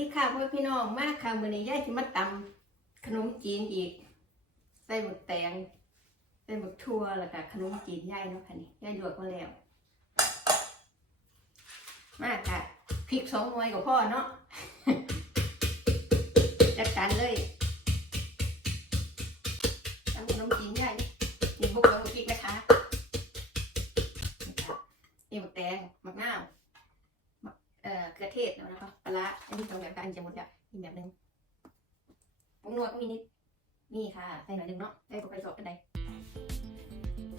ดีค่ะพ่อพี่น้องมากค่ะมื้อนี้ยายสิมาตำขนมจีนอีก ใส่หมกแตงใส่หมกทั่วแล้วก็ขนมจีนย่ายเนาะค่ะนี่ย่ายลวกมาแล้ว มากค่ะพริกสองหน่วยกับพ่อเนาะจัดการเลย เอ่อเกลือเทศนะคะปลาอันนี้สองแบบกันจะหมดแล้วอีกแบบหนึ่งผงนัวก็มีนิด นี่ค่ะใส่หน่อยหนึ่งเนาะได้ปกไปสอบกันได้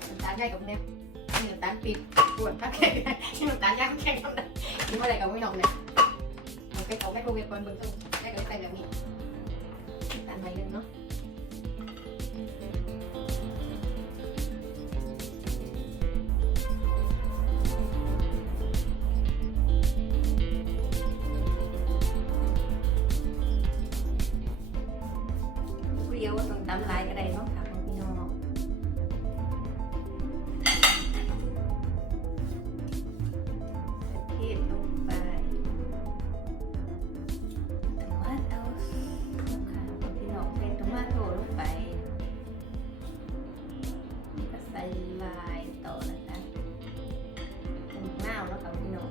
น้ำตาลย่ายกับเนี่ยนี่น้ำตาลปี๊บปวดพักแข็งนี่น้ำตาลย่างแข็งทำได้นี่อะไรกับไม่นองเนี่ยเอาไปเอาไมโครเวฟก่อนเบื้องต้นได้ก็ใส่แบบนี้น้ำตาลหน่หนึ่งเนาะ เดียวว่าต้องตำลายก็ได้เนาะค่ะพี่น้องเทศลงไปโตมาโตค่ะพี่น้องใส่โตมาโตลงไปนี่ก็ใส่ลายโต่อนะคะมะนาวแล้วค่ะพี่น้อง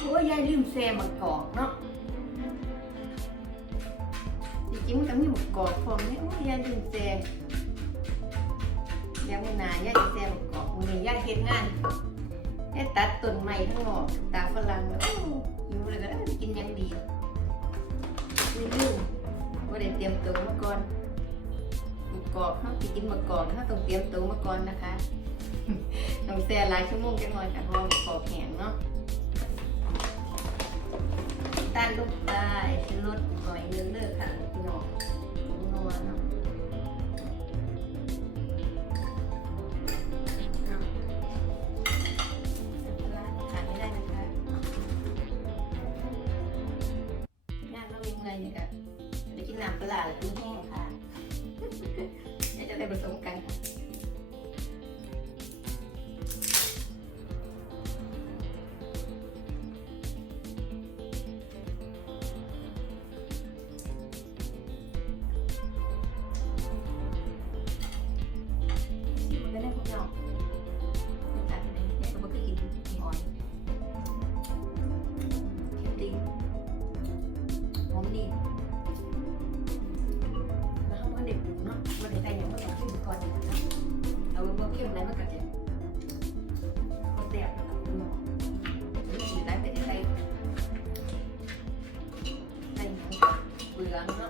โอ้ยยายลืมแซมมะกอกเนาะจริงๆมันก็มีมะกอกพร้อมเนี่ยโอ้ยยายลืมแซมเดี๋ยไม่นานยายจะแซมมะกอกวันนี้ยายเฮ็ดงานยายตัดต้นไม้ทั้งหมดตาฝรั่งแล้วอยู่เลยก็กินยังดีลืมลืมว่าได้เตรียมตัวมาก่อนมะกอกเขาสิกินมะกอกเขาต้องเตรียมตัวมาก่อนนะคะต้องแซ่หลายชั่วโมงจังหน่อยค่ะเพราะมะกอกแห้งเนาะ ลลูกตาลชิลดหน่อยนึงเด้อค่ะพี่น้อนัวเนาะขาดไม่ได้นะคะงานเรามีเงินเนี่ยค่ะไปกินน้ำปลาหรือกินแห้งค่ะเดี๋ยวจะได้ผสมกันค่ะ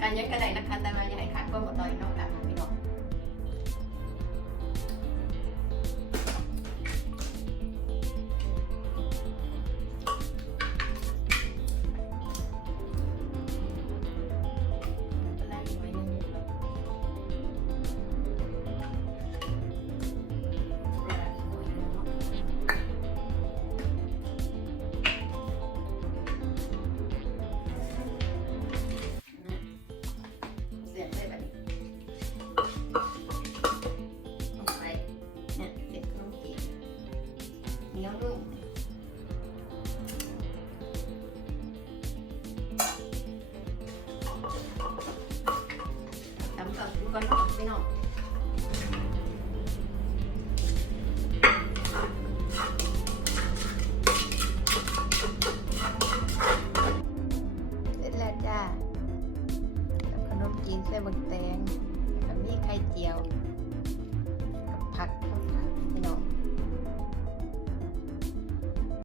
การยบ่การยังกระไดนะคะแต่มาอย่าให้ขาดความอร่อยเนาะค่ะพี่น้องอะ ตำกับดูก่อนเนาะพี่น้อกเสร็จแล้วจ้าขนมจีนใส่บนแตงกับมีไข่เจียว กับผัก